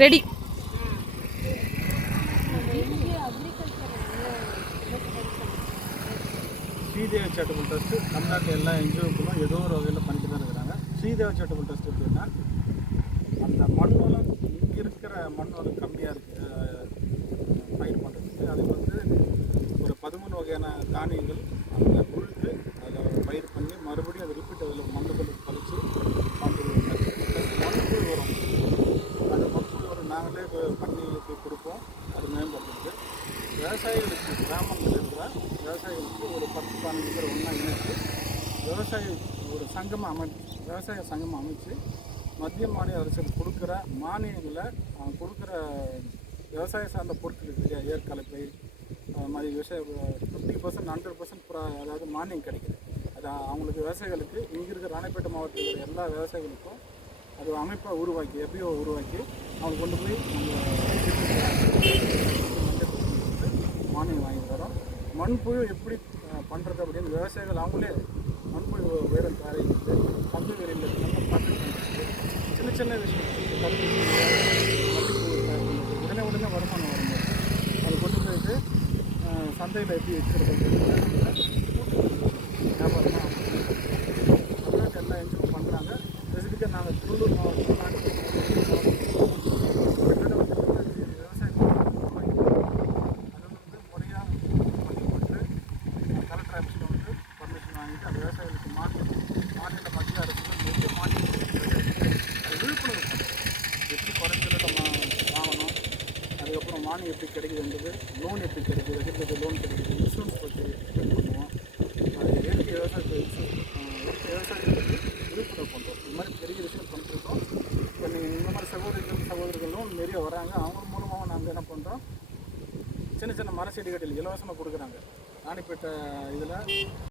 Ready. Sridevi charitable trust தமிழ்நாட்டில் எல்லா என்ஜிஓக்களும் ஏதோ ஒரு வகையில் பண்ணிட்டு தான் இருக்கிறாங்க. ஸ்ரீதேவி சேரிட்டபிள் ட்ரஸ்ட் எப்படின்னா, அந்த மண் வளம் இங்கே இருக்கிற மண் வளம் கம்மியாக இருக்குது பயிர் பண்ணுறதுக்கு. அதுக்கு வந்து ஒரு 13 வகையான தானியங்கள் அதில் உழுது அதில் பயிர் பண்ணி மறுபடியும் அதை ரிப்பீட் அதில் மண்ணுக்குள்ள கழிச்சு மண்புழு மண்புழு வரும். அந்த மண்புழு வரும் நாங்களே பண்ணி கொடுப்போம். அது மேம்படுத்துறது விவசாயிகளுக்கு கிராமங்கள் இருக்கிற விவசாயிகளுக்கு ஒரு 10-15 பேர் ஒன்றா இணைத்து ஒரு விவசாய சங்கம் அமைச்சு மத்திய மாநில அரசு கொடுக்குற மானியங்களை கொடுக்குற விவசாய சார்ந்த பொருட்கள் இல்லையா, ஏற்கலப்பை அது மாதிரி விவசாய 50% 100% அதாவது மானியம் கிடைக்குது. அது அவங்களுக்கு விவசாயிகளுக்கு இங்கே இருக்கிற ராணிப்பேட்டை மாவட்டத்தில் இருக்கிற எல்லா விவசாயிகளுக்கும் அது அமைப்பாக உருவாக்கி எப்படியோ உருவாக்கி அவங்க கொண்டு போய் மானியம் வாங்கி தரோம். மண்புழு எப்படி பண்ணுறது அப்படின்னு விவசாயிகள் அவங்களே மண்புழு உயரம் தயாரிக்கிறது, கம்பு வெறியில் சின்ன சின்ன விஷயம் உடனே வருமானம் வரும்போது அது கொண்டு போயிட்டு சந்தையில் எப்படி வச்சுருக்கிறது வியாபாரமாக தமிழ்நாட்டு எல்லா என்ஜிஓ பண்ணுறாங்க. ஸ்பெசிஃபிக்காக நாங்கள் திருவள்ளூர் மாவட்டம் அந்த விவசாயிகளுக்கு மாநில மத்திய அரசு நிறைய மானியம் அது விழிப்புணர்வு பண்ணுறோம். எப்படி குறைஞ்சல நம்ம வாங்கணும், அதுக்கப்புறம் மானியம் எப்படி கிடைக்குதுன்றது, லோன் எப்படி கிடைக்குது, எதிர்த்து லோன் கிடைக்குது, இன்சூரன்ஸ் பற்றி எக்ஸ்பிளைன் பண்ணுவோம். அது இயற்கை விவசாயத்தை விவசாயத்தை பற்றி விழிப்புணர்வு பண்ணுறோம். இது மாதிரி பெரிய விஷயம் பண்ணிட்டுருக்கோம். இப்போ நீங்கள் இந்த மாதிரி சகோதரர்களும் நிறைய வராங்க. அவங்க மூலமாக நாங்கள் என்ன பண்ணுறோம், சின்ன சின்ன மர செடிகளில் இலவசமாக கொடுக்குறாங்க. ராணிப்பேட்டை இதில்